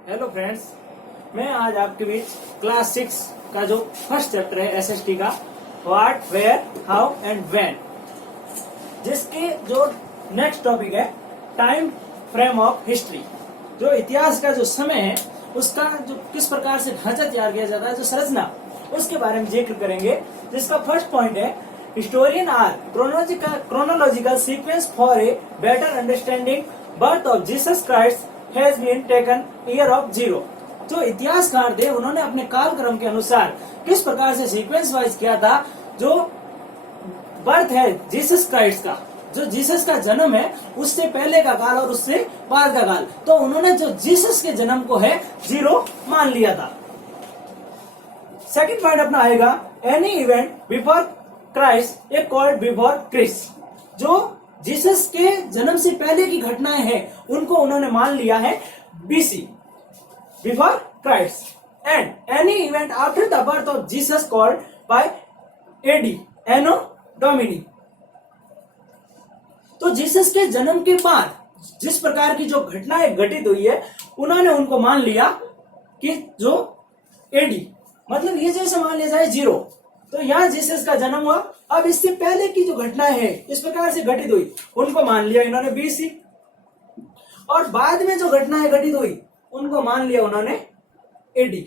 Hello friends, मैं आज आपके बीच क्लास 6 का जो फर्स्ट चैप्टर है एसएसटी का what, where, how and when, जिसके जो नेक्स्ट टॉपिक है टाइम फ्रेम ऑफ हिस्ट्री। जो इतिहास का जो समय है उसका जो किस प्रकार से ढांचा तैयार किया जाता है, जो संरचना, उसके बारे में जिक्र करेंगे। जिसका फर्स्ट पॉइंट है historian are chronological sequence for a better understanding birth of Jesus Christ has been taken year of zero। जो इतिहासकार थे उन्होंने अपने कालक्रम के अनुसार किस प्रकार से सीक्वेंस वाइज किया था। जो बर्थ है जीसस क्राइस्ट का, जो जीसस का जन्म है उससे पहले का काल और उससे बाद का काल, तो उन्होंने जो जीसस के जन्म को है जीरो मान लिया था। सेकंड पॉइंट अपना आएगा any event before Christ a called before Christ. जो जीसस के जन्म से पहले की घटनाएं हैं उनको उन्होंने मान लिया है BC, before Christ. And any event after the birth of Jesus called by AD, anno domini. तो जीसस के जन्म के बाद जिस प्रकार की जो घटनाएं घटित हुई है उन्होंने उनको मान लिया कि जो एडी, मतलब ये जैसे मान लिया जाए जीरो, तो यहाँ जीसस का जन्म हुआ। अब इससे पहले की जो घटनाएं हैं इस प्रकार से घटित हुई उनको मान लिया इन्होंने बीसी, और बाद में जो घटनाएं घटित हुई उनको मान लिया उन्होंने एडी।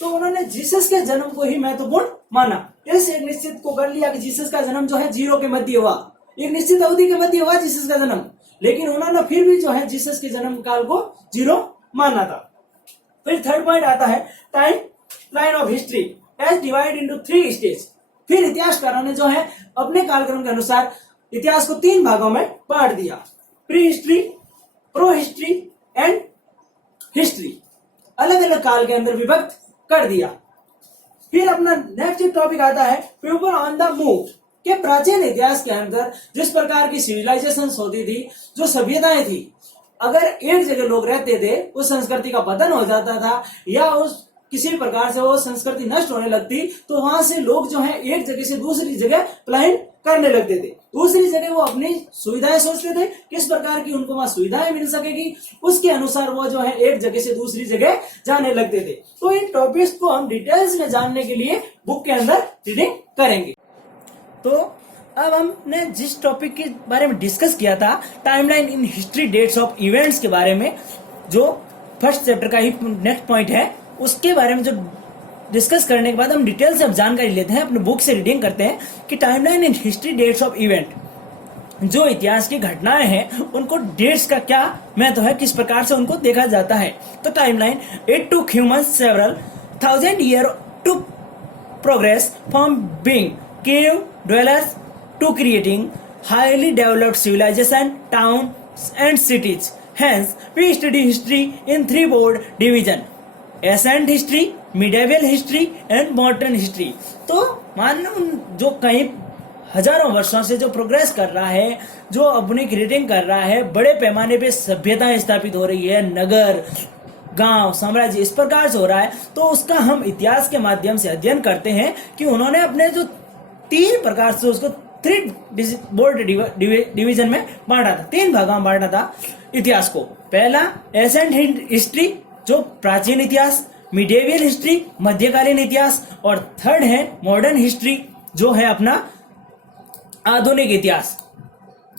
तो उन्होंने जीसस के जन्म को ही महत्वपूर्ण माना। इस एक निश्चित को कर लिया कि जीसस का जन्म जो है जीरो के मध्य हुआ, एक निश्चित अवधि के मध्य हुआ जीसस का जन्म, लेकिन उन्होंने फिर भी जो है जीसस के जन्म काल को जीरो माना था। फिर थर्ड पॉइंट आता है time line of history as divide into 3 stage. फिर इतिहासकारों ने जो है अपने कालक्रम के अनुसार इतिहास को 3 भागों में बांट दिया, pre history, pro history and history. अलग अलग काल के अंदर विभक्त कर दिया। फिर अपना नेक्स्ट टॉपिक आता है पीपल ऑन द मूव के प्राचीन इतिहास के अंदर जिस प्रकार की सिविलाइजेशन होती थी, जो सभ्यताएं थी, अगर एक जगह लोग रहते थे उस संस्कृति का पतन हो जाता था या उस किसी प्रकार से वो संस्कृति नष्ट होने लगती तो वहां से लोग जो है एक जगह से दूसरी जगह पलायन करने लगते थे। दूसरी जगह वो अपनी सुविधाएं सोचते थे, किस प्रकार की उनको वहां सुविधाएं मिल सकेगी, उसके अनुसार वो जो है एक जगह से दूसरी जगह जाने लगते थे। तो इन टॉपिक्स को हम डिटेल्स में जानने के लिए बुक के अंदर रीडिंग करेंगे। तो अब हमने जिस टॉपिक के बारे में डिस्कस किया था timeline in history dates of events के बारे में, जो फर्स्ट चैप्टर का ही नेक्स्ट पॉइंट है, उसके बारे में जो डिस्कस करने के बाद हम डिटेल से अब जानकारी लेते हैं, अपने बुक से रीडिंग करते हैं कि timeline in history dates of event, जो इतिहास की घटनाएं हैं उनको डेट्स का क्या महत्व है, किस प्रकार से उनको देखा जाता है। तो timeline it took humans several thousand year to progress from being cave dwellers to creating highly developed civilization, towns and cities. Hence, we study history in 3 broad division: ancient history, medieval history and modern history. तो मान लो जो कई हजारों वर्षों से जो progress कर रहा है, जो अपनी क्रिएटिंग कर रहा है, बड़े पैमाने पे सभ्यताएं स्थापित हो रही है, नगर, गांव, साम्राज्य इस प्रकार से हो रहा है, तो उसका हम इतिहास के माध्यम से अध्ययन करते हैं कि उन्होंने अपने जो 3 प्रकार से उसको 3 बोर्ड डिवीजन में बांटा था, 3 भागों में बांटा था इतिहास को। पहला एंशिएंट हिस्ट्री, जो प्राचीन इतिहास, मिडिएवल हिस्ट्री, मध्यकालीन इतिहास, और थर्ड है मॉडर्न हिस्ट्री, जो है अपना आधुनिक इतिहास।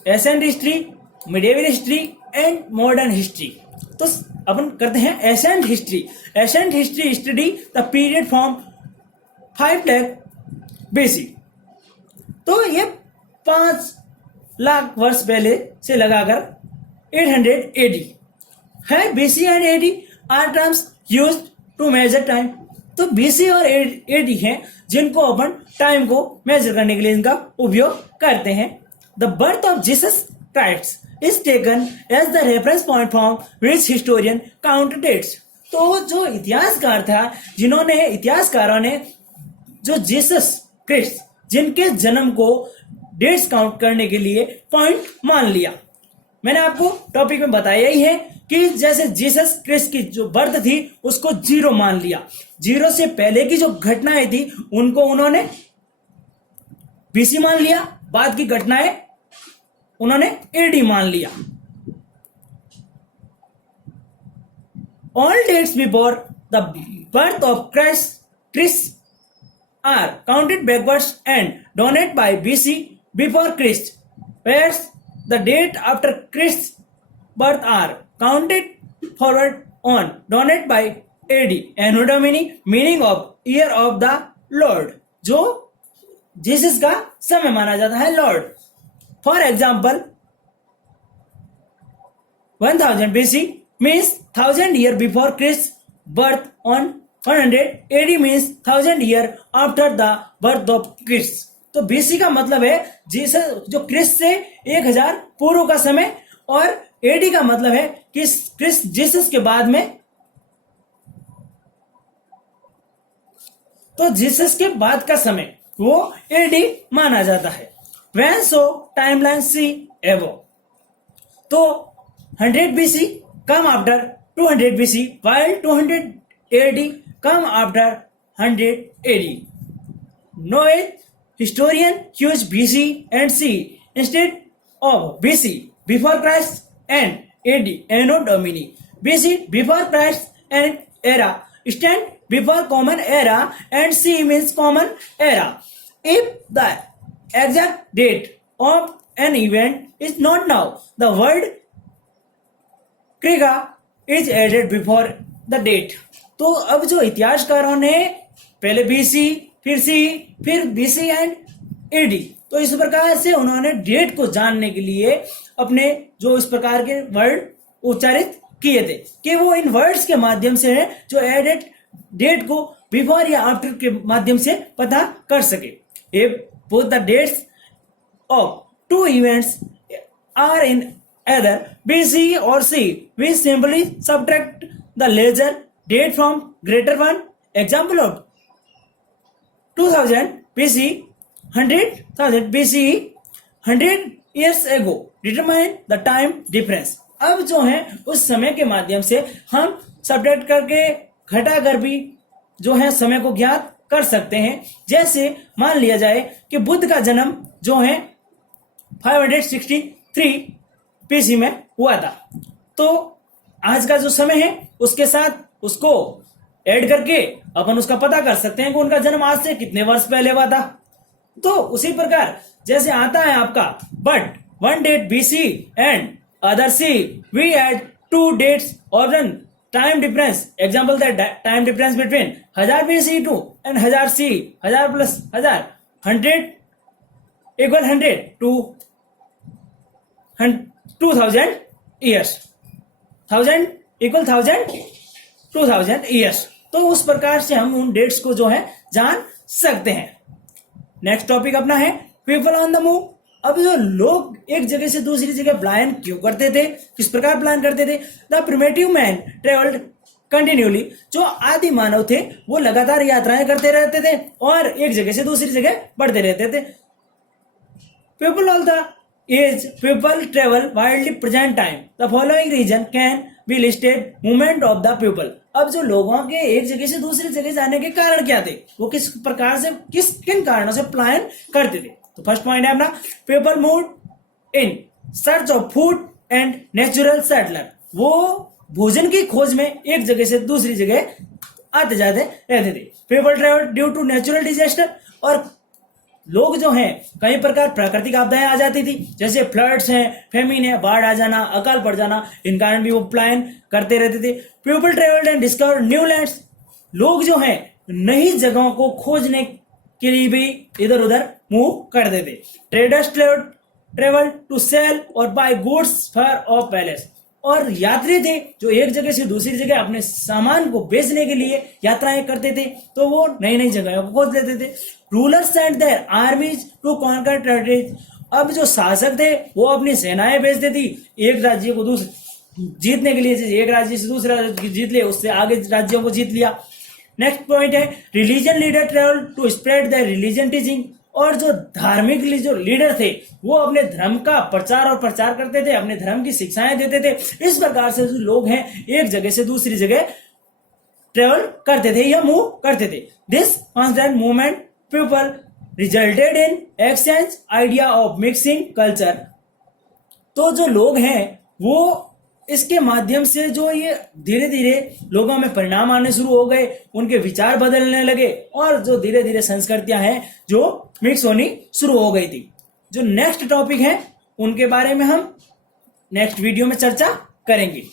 Ancient history, medieval history and modern history. तो अपन करते हैं ancient history. Ancient history study the period from 5 lakh BC. तो ये 5 लाख वर्ष पहले से लगाकर 800 AD है। BC and AD are terms used to measure time. तो BC और AD हैं जिनको अपन टाइम को मेजर करने के लिए इनका उपयोग करते हैं। The birth of Jesus Christ is taken as the reference point from which historian count dates. तो जो इतिहासकार था, जिन्होंने इतिहासकारों ने जो जीसस क्राइस्ट जिनके जन्म को डेट्स काउंट करने के लिए पॉइंट मान लिया। मैंने आपको टॉपिक में बताया ही है कि जैसे जीसस क्राइस्ट की जो बर्थ थी उसको जीरो मान लिया, जीरो से पहले की जो घटनाएं थी उनको उन्होंने बीसी मान लिया, बाद की घटनाएं उन्होंने एडी मान लिया। All dates before the birth of Christ are counted backwards and dated by BC before Christ, whereas the date after Christ's birth are counted forward on dated by AD, Anno Domini, meaning of year of the Lord, जो Jesus का समय माना जाता है Lord. For example 1000 BC means 1000 year before Christ's birth on 100 AD means 1000 year after the birth of Christ. तो BC का मतलब है जीसस जो क्रिस्ट से 1000 पूर्व का समय, और AD का मतलब है कि क्रिस्ट जीसस के बाद में, तो जीसस के बाद का समय वो AD माना जाता है. When so timeline see above. तो 100 BC come after 200 BC while 200 AD come after 100 AD. Noel historian choose BC and C instead of BC before Christ and AD Anno Domini. BC before Christ and era stand before common era and C means common era. If the exact date of an event is not known, the word क्रिगा is added before the date. तो अब जो इतिहासकारों ने पहले BC फिर C फिर BC and AD, तो इस प्रकार से उन्होंने डेट को जानने के लिए अपने जो इस प्रकार के वर्ड उच्चारित किए थे कि वो इन वर्ड्स के माध्यम से जो एडेड डेट को बिफोर या आफ्टर के माध्यम से पता कर सके. If both the dates of two events are in either BC or C, we simply subtract the lesser date from greater one. Example of 2000 BC, 100,000 BC, 100 years ago. Determine the time difference. अब जो है उस समय के माध्यम से हम subtract करके घटा कर भी जो है समय को ज्ञात कर सकते हैं. जैसे मान लिया जाए कि बुद्ध का जन्म जो है 563 BC में हुआ था, तो आज का जो समय है उसके साथ उसको ऐड करके अपन उसका पता कर सकते हैं कि उनका जन्म आज से कितने वर्ष पहले हुआ था. तो उसी प्रकार जैसे आता है आपका but one date BC and other C, we add to dates और then time difference. Example that time difference between 1000 BC to and 1000 C, 1000 plus 1000, 100 equal 100 to 2000 years, 1000 equal 1000, 2000 years. तो उस प्रकार से हम उन डेट्स को जो है जान सकते हैं. नेक्स्ट टॉपिक अपना है पीपल ऑन द मूव. अब जो लोग एक जगह से दूसरी जगह प्लान क्यों करते थे, किस प्रकार प्लान करते थे. The primitive man travelled continually. जो आदि मानव थे वो लगातार यात्राएं करते रहते थे और एक जगह से दूसरी जगह बढ़ते रहते थे. People of the age people travel wildly present time. The following reason can be listed movement of the people. अब जो लोगों के एक जगह से दूसरी जगह जाने के कारण क्या थे, वो किस प्रकार से किन कारणों से प्लान करते थे. तो फर्स्ट पॉइंट है अपना people move in search of food and natural settler. वो भोजन की खोज में एक जगह से दूसरी जगह आते जाते रहते थे. People travel due to natural disaster. और लोग जो हैं कई प्रकार प्राकृतिक आपदाएं आ जाती थी, जैसे फ्लड्स हैं, फेमिन है, बाढ़ आ जाना, अकाल पड़ जाना, इन कारण भी वो प्लान करते रहते थे. People travelled and discover new lands. लोग जो हैं नई जगहों को खोजने के लिए भी इधर उधर मूव करते थे. ट्रेडर्स ट्रेवल टू सेल और buy goods for of palace. और यात्री थे जो एक जगह से दूसरी जगह अपने सामान को बेचने के लिए यात्राएं करते थे, तो वो नई नई जगहों को खोज लेते थे. Rulers sent their armies to conquer territories. अब जो शासक थे वो अपनी सेनाएं भेजते थी एक राज्य को दूसरे जीतने के लिए. एक राज्य से दूसरा राज्य जीत लिया, उससे आगे राज्यों को जीत लिया. नेक्स्ट पॉइंट है religion leader travel to spread the religion teaching. और जो धार्मिक जो लीडर थे वो अपने धर्म का प्रचार और प्रचार करते थे, अपने धर्म की शिक्षाएं देते थे. इस प्रकार से जो लोग हैं एक जगह से दूसरी जगह ट्रेवल करते थे या मूव करते थे. This constant movement people resulted in exchange idea of mixing culture. तो जो लोग हैं वो इसके माध्यम से जो ये धीरे धीरे लोगों में परिणाम आने शुरू हो गए, उनके विचार बदलने लगे और जो धीरे धीरे संस्कृतियां हैं जो मिक्स होनी शुरू हो गई थी। जो नेक्स्ट टॉपिक है उनके बारे में हम नेक्स्ट वीडियो में चर्चा करेंगे।